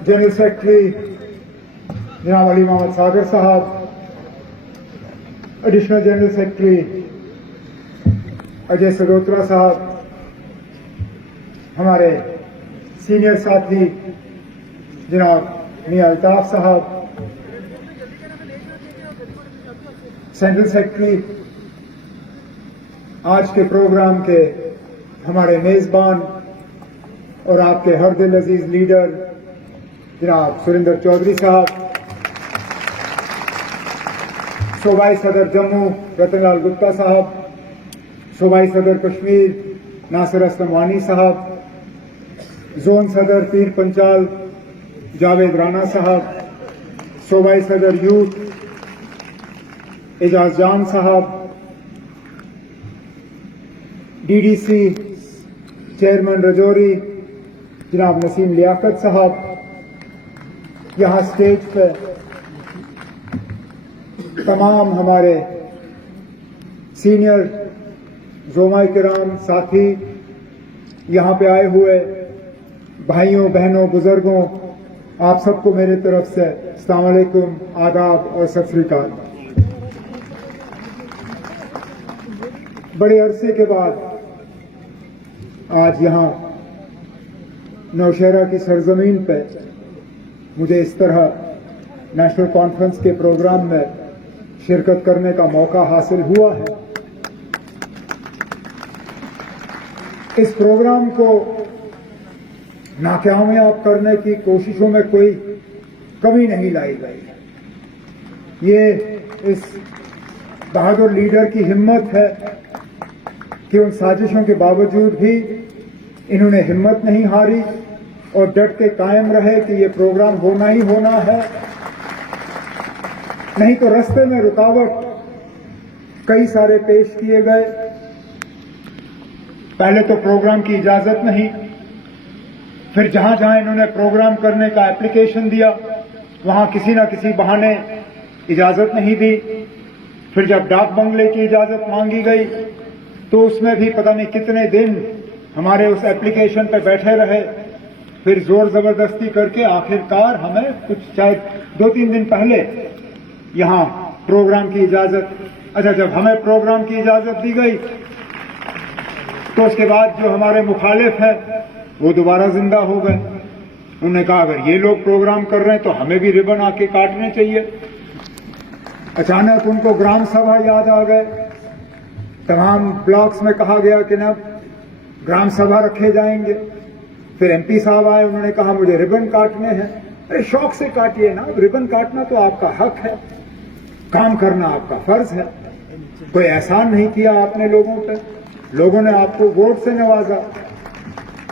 General secretary जनाब अली मोहम्मद सागर साहब, additional general secretary Ajay सगोत्रा साहब, हमारे सीनियर साथी जनाब मियां अल्ताफ साहब, सेंट्रल सेक्रेटरी, आज के प्रोग्राम के हमारे मेजबान और आपके हर दिल अजीज लीडर जनाब सुरेंद्र चौधरी साहब, सूबाई सदर जम्मू रतनलाल गुप्ता साहब, सूबाई सदर कश्मीर नासिर असलम वानी साहब, जोन सदर पीर पंचाल जावेद राना साहब, सूबाई सदर यूथ एजाज जान साहब, डीडीसी चेयरमैन रजौरी जनाब नसीम लियाकत साहब, यहाँ स्टेज पर तमाम हमारे सीनियर ज़ोमा किराम साथी, यहाँ पे आए हुए भाइयों बहनों बुजुर्गों, आप सबको मेरे तरफ से अस्सलाम वालेकुम, आदाब और सत श्री अकाल। बड़े अरसे के बाद आज यहाँ नौशहरा की सरजमीन पर मुझे इस तरह नेशनल कॉन्फ्रेंस के प्रोग्राम में शिरकत करने का मौका हासिल हुआ है। इस प्रोग्राम को नाकामयाब करने की कोशिशों में कोई कमी नहीं लाई गई। ये इस बहादुर लीडर की हिम्मत है कि उन साजिशों के बावजूद भी इन्होंने हिम्मत नहीं हारी और डट के कायम रहे कि ये प्रोग्राम होना ही होना है। नहीं तो रास्ते में रुकावट कई सारे पेश किए गए। पहले तो प्रोग्राम की इजाजत नहीं, फिर जहां जहां इन्होंने प्रोग्राम करने का एप्लीकेशन दिया वहां किसी न किसी बहाने इजाजत नहीं दी। फिर जब डाक बंगले की इजाजत मांगी गई तो उसमें भी पता नहीं कितने दिन हमारे उस एप्लीकेशन पर बैठे रहे। फिर जोर जबरदस्ती करके आखिरकार हमें कुछ शायद 2-3 दिन पहले यहां प्रोग्राम की इजाजत, अच्छा जब हमें प्रोग्राम की इजाजत दी गई तो उसके बाद जो हमारे मुखालिफ हैं वो दोबारा जिंदा हो गए। उन्होंने कहा अगर ये लोग प्रोग्राम कर रहे हैं तो हमें भी रिबन आके काटने चाहिए। अचानक उनको ग्राम सभा याद आ गए। तमाम ब्लॉक्स में कहा गया कि ना ग्राम सभा रखे जाएंगे। फिर एमपी साहब आए, उन्होंने कहा मुझे रिबन काटने हैं। अरे शौक से काटिए ना, रिबन काटना तो आपका हक है, काम करना आपका फर्ज है। कोई एहसान नहीं किया आपने लोगों पे, लोगों ने आपको वोट से नवाजा।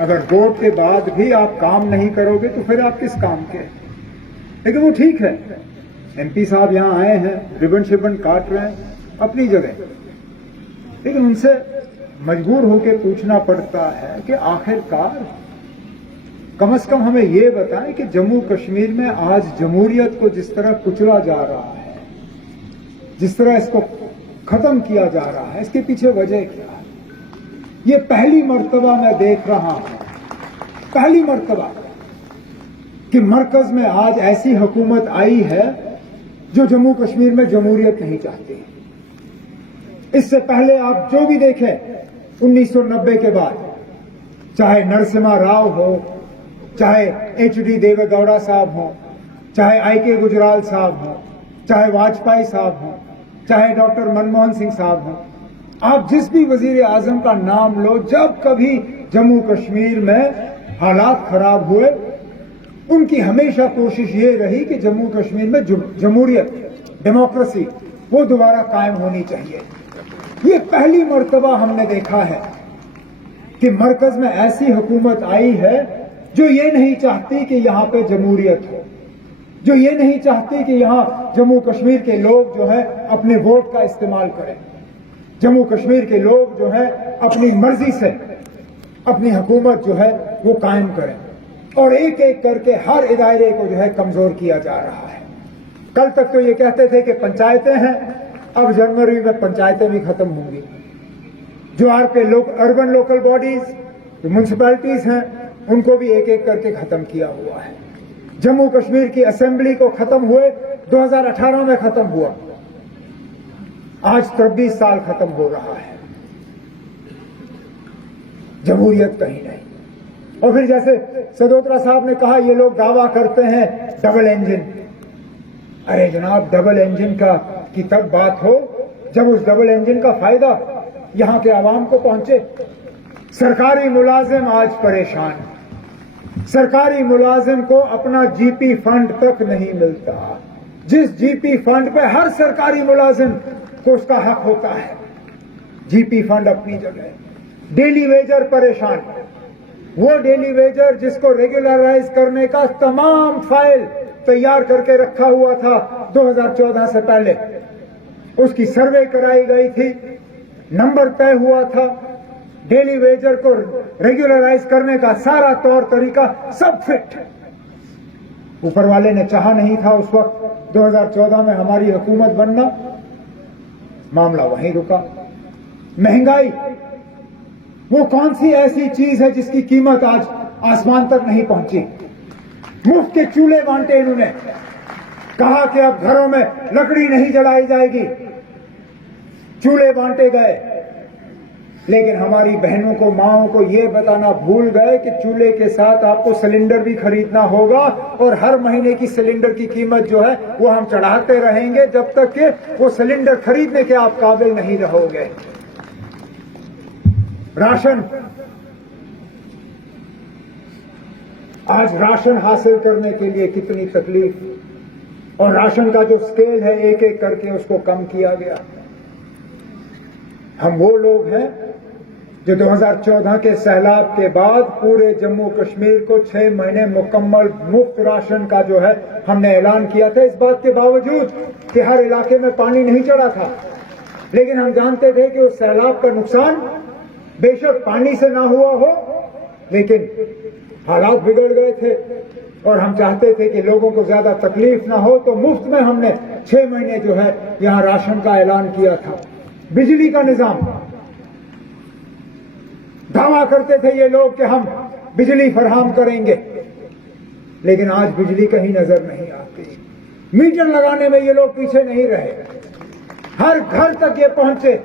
अगर वोट के बाद भी आप काम नहीं करोगे तो फिर आप किस काम के? लेकिन वो ठीक है, एमपी साहब यहां आए हैं, रिबन शिबन काट रहे हैं, अपनी जगह। लेकिन उनसे मजबूर होकर पूछना पड़ता है कि आखिरकार कम से कम हमें ये बताएं कि जम्मू कश्मीर में आज जमहूरियत को जिस तरह कुचला जा रहा है, जिस तरह इसको खत्म किया जा रहा है, इसके पीछे वजह क्या है? ये पहली मर्तबा मैं देख रहा हूं, पहली मर्तबा कि मरकज में आज ऐसी हुकूमत आई है जो जम्मू कश्मीर में जमहूरियत नहीं चाहती। इससे पहले आप जो भी देखें 1990 के बाद, चाहे नरसिम्हा राव हो, चाहे एचडी देवेगौड़ा साहब हो, चाहे आईके गुजराल साहब हो, चाहे वाजपेयी साहब हो, चाहे डॉक्टर मनमोहन सिंह साहब हो, आप जिस भी वजीर आजम का नाम लो, जब कभी जम्मू कश्मीर में हालात खराब हुए उनकी हमेशा कोशिश ये रही कि जम्मू कश्मीर में जमहूरियत, डेमोक्रेसी वो दोबारा कायम होनी चाहिए। ये पहली मर्तबा हमने देखा है कि मरकज में ऐसी हुकूमत आई है जो ये नहीं चाहती कि यहां पे जमहूरियत हो, जो ये नहीं चाहती कि यहां जम्मू कश्मीर के लोग जो है अपने वोट का इस्तेमाल करें, जम्मू कश्मीर के लोग जो है अपनी मर्जी से अपनी हुकूमत जो है वो कायम करें। और एक एक करके हर इदारे को जो है कमजोर किया जा रहा है। कल तक तो ये कहते थे कि पंचायतें हैं, अब जनवरी में पंचायतें भी खत्म होंगी। जो आपके अर्बन लोकल बॉडीज, म्यूनिसिपैलिटीज हैं, उनको भी एक एक करके खत्म किया हुआ है। जम्मू कश्मीर की असेंबली को खत्म हुए 2018 में खत्म हुआ, आज 23 साल खत्म हो रहा है, जमहूरियत कहीं नहीं। और फिर जैसे सदोत्रा साहब ने कहा, ये लोग दावा करते हैं डबल इंजन। अरे जनाब, डबल इंजन की तब बात हो जब उस डबल इंजन का फायदा यहां के आवाम को पहुंचे। सरकारी मुलाजिम आज परेशान, सरकारी मुलाजिम को अपना जीपी फंड तक नहीं मिलता। जिस जीपी फंड पे हर सरकारी मुलाजिम को उसका हक होता है, जीपी फंड अपनी जगह। डेली वेजर परेशान, वो डेली वेजर जिसको रेगुलराइज करने का तमाम फाइल तैयार करके रखा हुआ था 2014 से पहले, उसकी सर्वे कराई गई थी, नंबर तय हुआ था, डेली वेजर को रेगुलराइज करने का सारा तौर तरीका सब फिट। ऊपर वाले ने चाहा नहीं था उस वक्त 2014 में हमारी हुकूमत बनना, मामला वहीं रुका। महंगाई, वो कौन सी ऐसी चीज है जिसकी कीमत आज आसमान तक नहीं पहुंची। मुफ्त के चूल्हे बांटे इन्होंने, कहा कि अब घरों में लकड़ी नहीं जलाई जाएगी, चूल्हे बांटे गए। लेकिन हमारी बहनों को, माओं को ये बताना भूल गए कि चूल्हे के साथ आपको सिलेंडर भी खरीदना होगा, और हर महीने की सिलेंडर की कीमत जो है वो हम चढ़ाते रहेंगे जब तक कि वो सिलेंडर खरीदने के आप काबिल नहीं रहोगे। राशन, आज राशन हासिल करने के लिए कितनी तकलीफ, और राशन का जो स्केल है एक एक करके उसको कम किया गया। हम वो लोग हैं जो 2014 के सैलाब के बाद पूरे जम्मू कश्मीर को 6 महीने मुकम्मल मुफ्त राशन का जो है हमने ऐलान किया था, इस बात के बावजूद कि हर इलाके में पानी नहीं चढ़ा था। लेकिन हम जानते थे कि उस सैलाब का नुकसान बेशक पानी से ना हुआ हो, लेकिन हालात बिगड़ गए थे और हम चाहते थे कि लोगों को ज्यादा तकलीफ ना हो, तो मुफ्त में हमने 6 महीने जो है यहां राशन का ऐलान किया था। बिजली का निजाम, दावा करते थे ये लोग कि हम बिजली फराहम करेंगे, लेकिन आज बिजली कहीं नजर नहीं आती। मीटर लगाने में ये लोग पीछे नहीं रहे, हर घर तक ये पहुंचे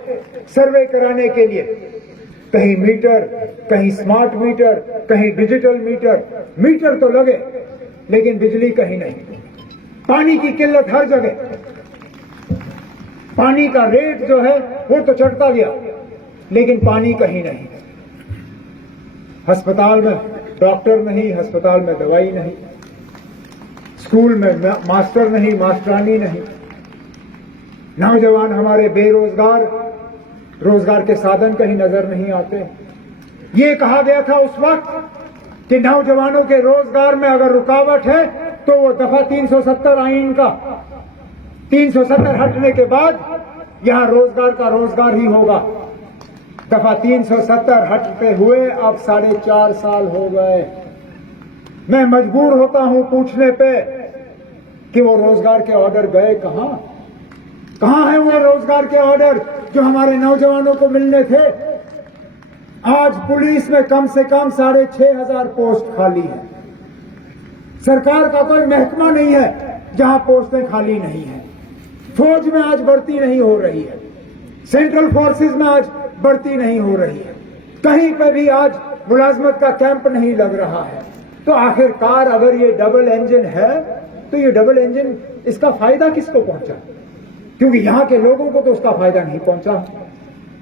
सर्वे कराने के लिए। कहीं मीटर, कहीं स्मार्ट मीटर, कहीं डिजिटल मीटर, मीटर तो लगे लेकिन बिजली कहीं नहीं। पानी की किल्लत हर जगह, पानी का रेट जो है वो तो चढ़ता गया, लेकिन पानी कहीं नहीं। अस्पताल में डॉक्टर नहीं, अस्पताल में दवाई नहीं, स्कूल में मास्टर नहीं, मास्टरानी नहीं, नौजवान हमारे बेरोजगार, रोजगार के साधन कहीं नजर नहीं आते। ये कहा गया था उस वक्त कि नौजवानों के रोजगार में अगर रुकावट है तो वो दफा 370 आईन का 370 हटने के बाद यहां रोजगार का रोजगार ही होगा। दफा 370 हटते हुए अब 4.5 साल हो गए। मैं मजबूर होता हूं पूछने पे कि वो रोजगार के ऑर्डर गए कहां? कहां है वो रोजगार के ऑर्डर जो हमारे नौजवानों को मिलने थे? आज पुलिस में कम से कम 6,500 पोस्ट खाली है। सरकार का कोई महकमा नहीं है जहां पोस्टें खाली नहीं है। फौज में आज भर्ती नहीं हो रही है, सेंट्रल फोर्सेस में आज भर्ती नहीं हो रही है, कहीं पर भी आज मुलाजमत का कैंप नहीं लग रहा है। तो आखिरकार अगर ये डबल इंजन है तो ये डबल इंजन, इसका फायदा किसको पहुंचा? क्योंकि यहां के लोगों को तो उसका फायदा नहीं पहुंचा।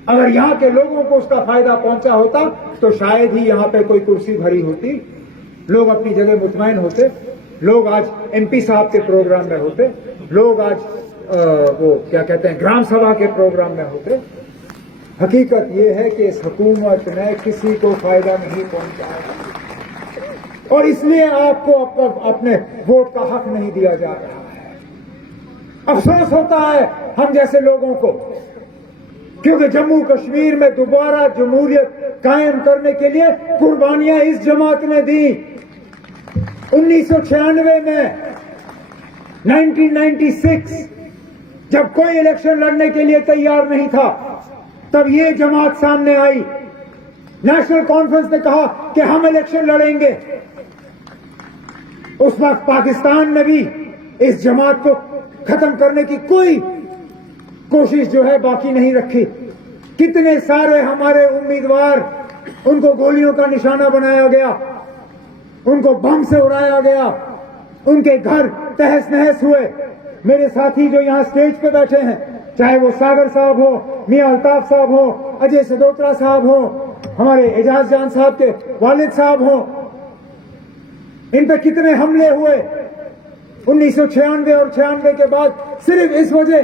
अगर यहां के लोगों को उसका फायदा पहुंचा होता तो शायद ही यहां पे कोई कुर्सी भरी होती, लोग अपनी जगह मुतमईन होते, लोग आज एमपी साहब के प्रोग्राम में होते, लोग आज वो क्या कहते हैं ग्राम सभा के प्रोग्राम में होते। हकीकत ये है कि इस हुकूमत ने किसी को फायदा नहीं पहुंचाया और इसलिए आपको अपने वोट का हक नहीं दिया जा रहा है। अफसोस होता है हम जैसे लोगों को, क्योंकि जम्मू कश्मीर में दोबारा जमहूरियत कायम करने के लिए कुर्बानियां इस जमात ने दी। 1996 में, 1996 जब कोई इलेक्शन लड़ने के लिए तैयार नहीं था, तब ये जमात सामने आई नेशनल कॉन्फ्रेंस ने कहा कि हम इलेक्शन लड़ेंगे। उस वक्त पाकिस्तान ने भी इस जमात को खत्म करने की कोई कोशिश जो है बाकी नहीं रखी। कितने सारे हमारे उम्मीदवार, उनको गोलियों का निशाना बनाया गया, उनको बम से उड़ाया गया, उनके घर तहस नहस हुए। मेरे साथी जो यहां स्टेज पे बैठे हैं, चाहे वो सागर साहब हो, मियां अल्ताफ साहब हो, अजय सदोत्रा साहब हो, हमारे एजाज जान साहब के वालिद साहब हो, इन पे कितने हमले हुए 1996 और 96 के बाद, सिर्फ इस वजह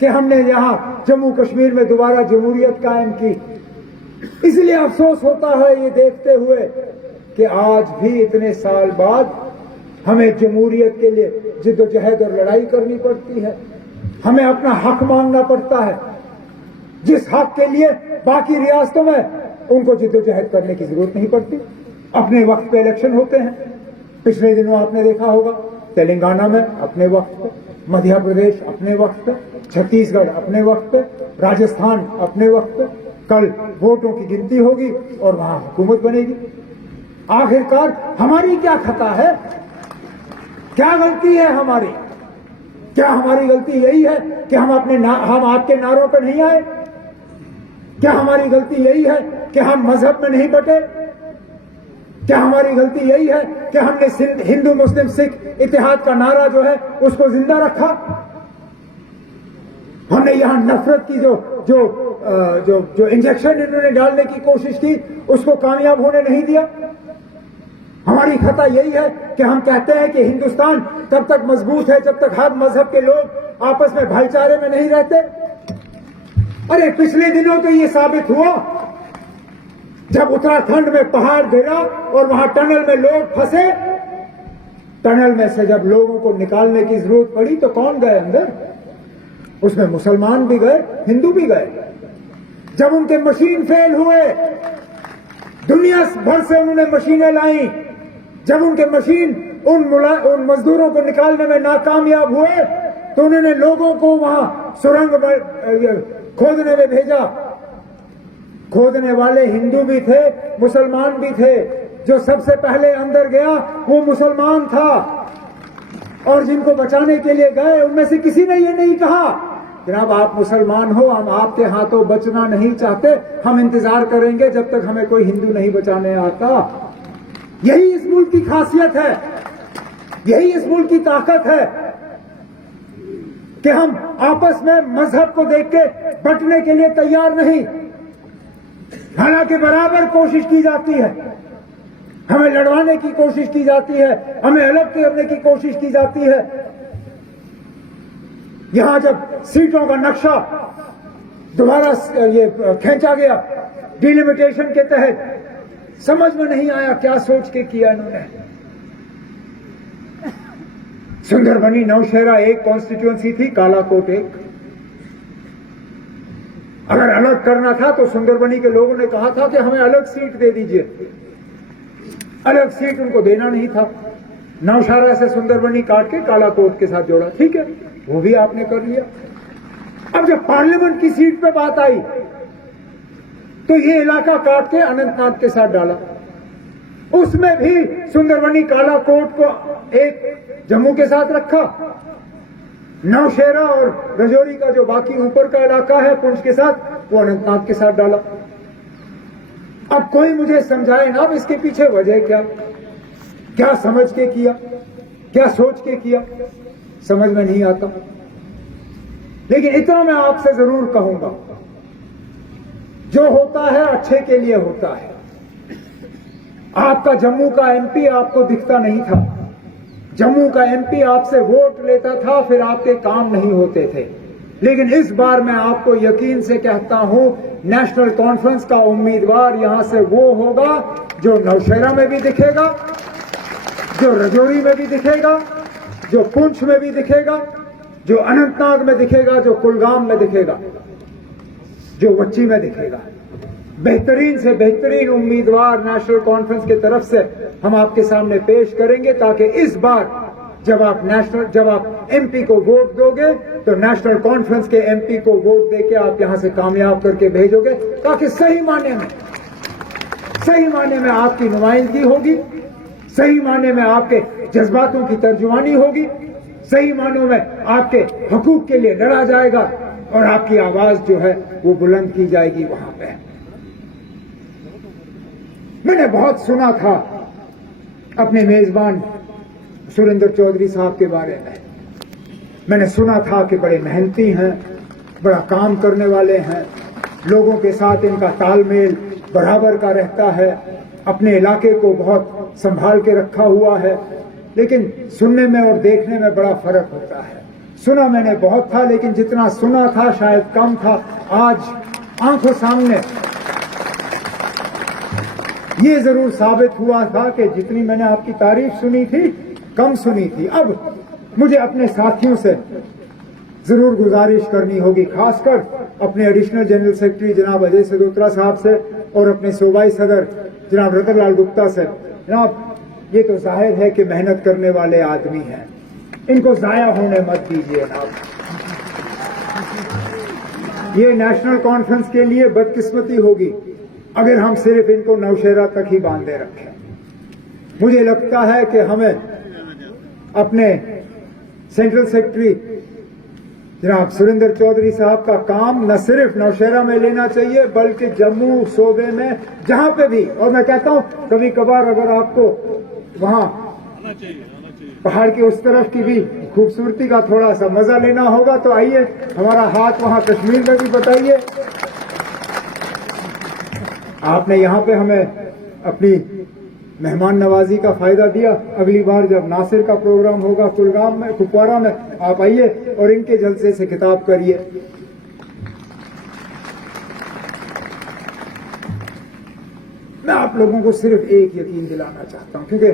कि हमने यहां जम्मू कश्मीर में दोबारा जमहूरियत कायम की। इसलिए अफसोस होता है ये देखते हुए कि आज भी इतने साल बाद हमें जमहूरियत के लिए जिद्दोजहद और लड़ाई करनी पड़ती है। हमें अपना हक मांगना पड़ता है, जिस हक के लिए बाकी रियासतों में उनको जिद्दोजहद करने की जरूरत नहीं पड़ती। अपने वक्त पे इलेक्शन होते हैं। पिछले दिनों आपने देखा होगा तेलंगाना में अपने वक्त पे, मध्य प्रदेश अपने वक्त पे, छत्तीसगढ़ अपने वक्त पे, राजस्थान अपने वक्त पे। कल वोटों की गिनती होगी और वहां हुकूमत बनेगी। आखिरकार हमारी क्या खता है? क्या गलती है हमारी? क्या हमारी गलती यही है कि हम आपके नारों पर नहीं आए? क्या हमारी गलती यही है कि हम मजहब में नहीं बटे? क्या हमारी गलती यही है कि हमने हिंदू मुस्लिम सिख इत्तेहाद का नारा जो है उसको जिंदा रखा? हमने यहां नफरत की जो इंजेक्शन इन्होंने डालने की कोशिश की उसको कामयाब होने नहीं दिया। हमारी खता यही है कि हम कहते हैं कि हिंदुस्तान तब तक मजबूत है जब तक हर मजहब के लोग आपस में भाईचारे में नहीं रहते। अरे पिछले दिनों तो ये साबित हुआ जब उत्तराखंड में पहाड़ गिरा और वहां टनल में लोग फंसे। टनल में से जब लोगों को निकालने की जरूरत पड़ी तो कौन गए अंदर? उसमें मुसलमान भी गए, हिंदू भी गए। जब उनके मशीन फेल हुए, दुनिया भर से उन्होंने मशीनें लाई, जब उनके मशीन उन मजदूरों को निकालने में नाकामयाब हुए तो उन्होंने लोगों को वहां सुरंग खोदने में भेजा। खोदने वाले हिंदू भी थे, मुसलमान भी थे। जो सबसे पहले अंदर गया वो मुसलमान था और जिनको बचाने के लिए गए उनमें से किसी ने ये नहीं कहा जनाब आप मुसलमान हो, हम आपके हाथों बचना नहीं चाहते, हम इंतजार करेंगे जब तक हमें कोई हिंदू नहीं बचाने आता। यही इस मुल्क की खासियत है, यही इस मुल्क की ताकत है कि हम आपस में मजहब को देख के बंटने के लिए तैयार नहीं। हालांकि बराबर कोशिश की जाती है, हमें लड़वाने की कोशिश की जाती है, हमें अलग करने की कोशिश की जाती है। यहां जब सीटों का नक्शा दोबारा ये खींचा गया डिलिमिटेशन के तहत, समझ में नहीं आया क्या सोच के किया इन्होंने। सुंदरबनी नौशहरा एक कॉन्स्टिट्यूएंसी थी, कालाकोट एक। अगर अलग करना था तो सुंदरबनी के लोगों ने कहा था कि हमें अलग सीट दे दीजिए। अलग सीट उनको देना नहीं था। नौशहरा से सुंदरबनी काट के कालाकोट के साथ जोड़ा, ठीक है, वो भी आपने कर लिया। अब जब पार्लियामेंट की सीट पे बात आई तो ये इलाका काट के अनंतनाग के साथ डाला। उसमें भी सुंदरबनी कालाकोट को एक जम्मू के साथ रखा। नौशहरा और रजौरी का जो बाकी ऊपर का इलाका है पुंछ के साथ, वो अनंतनाग के साथ डाला। अब कोई मुझे समझाए ना, अब इसके पीछे वजह क्या समझ के किया, क्या सोच के किया, समझ में नहीं आता। लेकिन इतना मैं आपसे जरूर कहूंगा, जो होता है अच्छे के लिए होता है। आपका जम्मू का एमपी आपको दिखता नहीं था, जम्मू का एमपी आपसे वोट लेता था, फिर आपके काम नहीं होते थे। लेकिन इस बार मैं आपको यकीन से कहता हूं, नेशनल कॉन्फ्रेंस का उम्मीदवार यहां से वो होगा जो नौशहरा में भी दिखेगा, जो रजौरी में भी दिखेगा, जो पुंछ में भी दिखेगा, जो अनंतनाग में दिखेगा, जो कुलगाम में दिखेगा, जो वच्ची में दिखेगा। बेहतरीन से बेहतरीन उम्मीदवार नेशनल कॉन्फ्रेंस की तरफ से हम आपके सामने पेश करेंगे, ताकि इस बार जब आप एमपी को वोट दोगे तो नेशनल कॉन्फ्रेंस के एमपी को वोट देके आप यहां से कामयाब करके भेजोगे, ताकि सही मायने में सही मायने में आपकी नुमाइंदगी होगी, सही मायने में आपके जज्बातों की तर्जुमानी होगी, सही मानों में आपके हकूक के लिए लड़ा जाएगा और आपकी आवाज जो है वो बुलंद की जाएगी वहां पे। मैंने बहुत सुना था अपने मेजबान सुरेंद्र चौधरी साहब के बारे में। मैंने सुना था कि बड़े मेहनती हैं, बड़ा काम करने वाले हैं, लोगों के साथ इनका तालमेल बराबर का रहता है, अपने इलाके को बहुत संभाल के रखा हुआ है। लेकिन सुनने में और देखने में बड़ा फर्क होता है। सुना मैंने बहुत था, लेकिन जितना सुना था शायद कम था। आज आंखों सामने ये जरूर साबित हुआ था कि जितनी मैंने आपकी तारीफ सुनी थी कम सुनी थी। अब मुझे अपने साथियों से जरूर गुजारिश करनी होगी, खासकर अपने एडिशनल जनरल सेक्रेटरी जनाब अजय सदोत्रा साहब से और अपने सूबाई सदर जनाब रतनलाल गुप्ता से। जनाब, ये तो जाहिर है कि मेहनत करने वाले आदमी हैं, इनको जाया होने मत दीजिए जनाब। ये नेशनल कॉन्फ्रेंस के लिए बदकिस्मती होगी अगर हम सिर्फ इनको नौशहरा तक ही बांधे रखें। मुझे लगता है कि हमें अपने सेंट्रल सेक्रेटरी जनाब सुरेंद्र चौधरी साहब का काम न सिर्फ नौशहरा में लेना चाहिए बल्कि जम्मू सूबे में जहां पे भी, और मैं कहता हूं कभी कभार अगर आपको वहां पहाड़ की उस तरफ की भी खूबसूरती का थोड़ा सा मजा लेना होगा तो आइए, हमारा हाथ वहां कश्मीर में भी बताइए। आपने यहां पे हमें अपनी मेहमान नवाजी का फायदा दिया। अगली बार जब नासिर का प्रोग्राम होगा कुलगाम में, कुपवारा में, आप आइए और इनके जलसे से खिताब करिए। मैं आप लोगों को सिर्फ एक यकीन दिलाना चाहता हूं, क्योंकि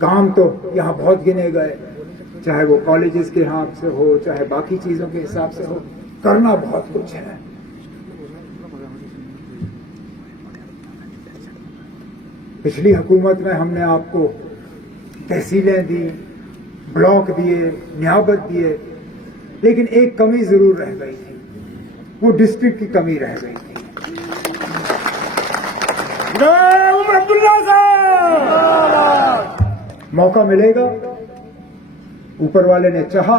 काम तो यहां बहुत गिने गए, चाहे वो कॉलेजेस के हिसाब से हो, चाहे बाकी चीजों के हिसाब से हो, करना बहुत कुछ है। पिछली हुकूमत में हमने आपको तहसीलें दी, ब्लॉक दिए, नियाबत दिए, लेकिन एक कमी जरूर रह गई थी, वो डिस्ट्रिक्ट की कमी रह गई थी। मौका मिलेगा, ऊपर वाले ने चाहा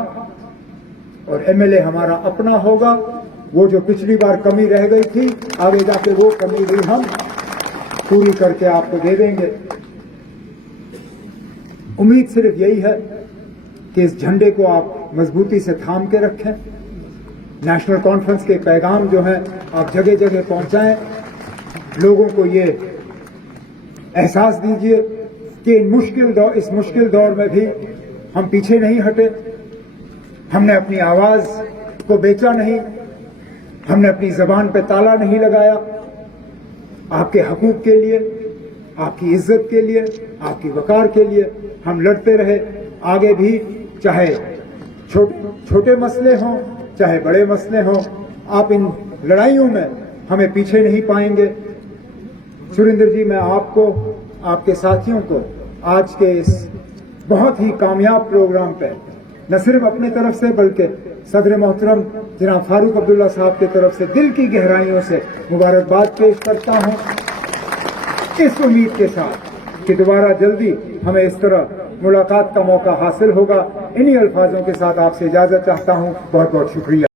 और एमएलए हमारा अपना होगा। वो जो पिछली बार कमी रह गई थी, आगे जाके वो कमी भी हम पूरी करके आपको दे देंगे। उम्मीद सिर्फ यही है कि इस झंडे को आप मजबूती से थाम के रखें। नेशनल कॉन्फ्रेंस के पैगाम जो हैं आप जगह जगह पहुंचाएं, लोगों को ये एहसास दीजिए कि इस मुश्किल दौर में भी हम पीछे नहीं हटे, हमने अपनी आवाज को बेचा नहीं, हमने अपनी जबान पे ताला नहीं लगाया। आपके हकूक के लिए, आपकी इज्जत के लिए, आपकी वकार के लिए हम लड़ते रहे। आगे भी चाहे छोटे मसले हों, चाहे बड़े मसले हों, आप इन लड़ाइयों में हमें पीछे नहीं पाएंगे। सुरेंद्र जी, मैं आपको, आपके साथियों को आज के इस बहुत ही कामयाब प्रोग्राम पे न सिर्फ अपने तरफ से बल्कि सदर मोहतरम जनाब फारूक अब्दुल्ला साहब की तरफ से दिल की गहराइयों से मुबारकबाद पेश करता हूं, इस उम्मीद के साथ कि दोबारा जल्दी हमें इस तरह मुलाकात का मौका हासिल होगा। इन्हीं अल्फाजों के साथ आपसे इजाजत चाहता हूं। बहुत बहुत शुक्रिया।